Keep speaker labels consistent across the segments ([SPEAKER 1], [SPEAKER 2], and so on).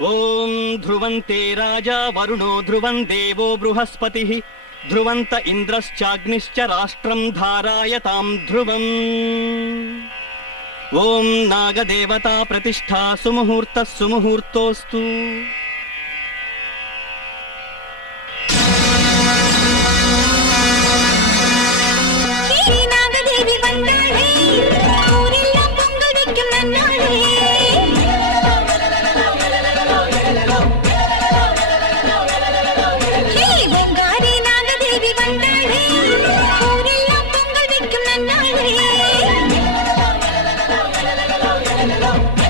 [SPEAKER 1] ఓం ధ్రువంతే రాజా వరుణో ధ్రువం దేవో బృహస్పతి. ధ్రువంత ఇంద్రశ్చాగ్నిశ్చ రాష్ట్రం ధారాయ తాం ధ్రువం. ఓం నాగదేవతా ప్రతిష్టా సుముహూర్త సుముహూర్తోస్తు
[SPEAKER 2] Lalalalala.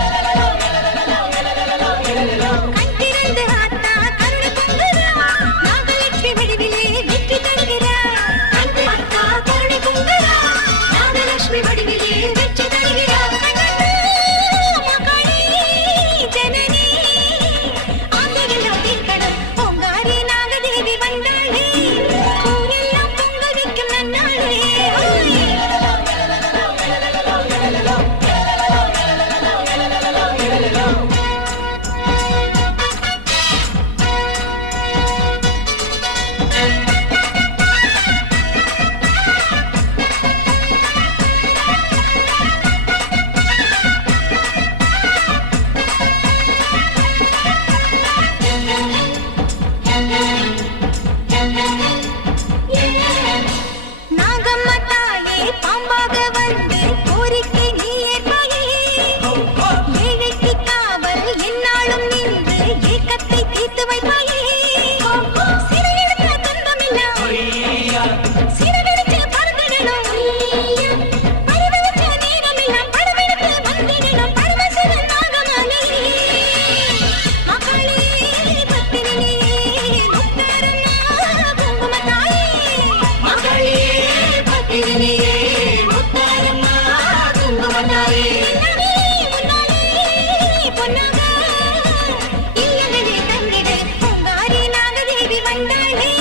[SPEAKER 2] பொன்னாரே பொன்னாக தந்திட பொங்காரி நாகதேவி வந்தாளே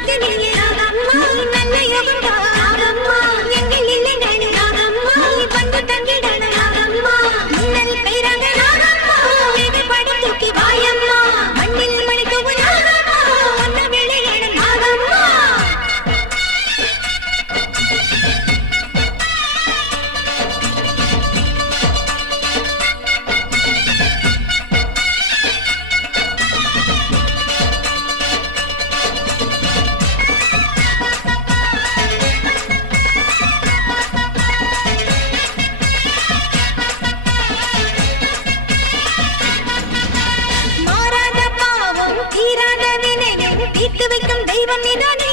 [SPEAKER 2] எனக்கு நீங்க ராதம்மா நல்ல யோகம் விட்டு வைக்கும் தெய்வம் நீதானே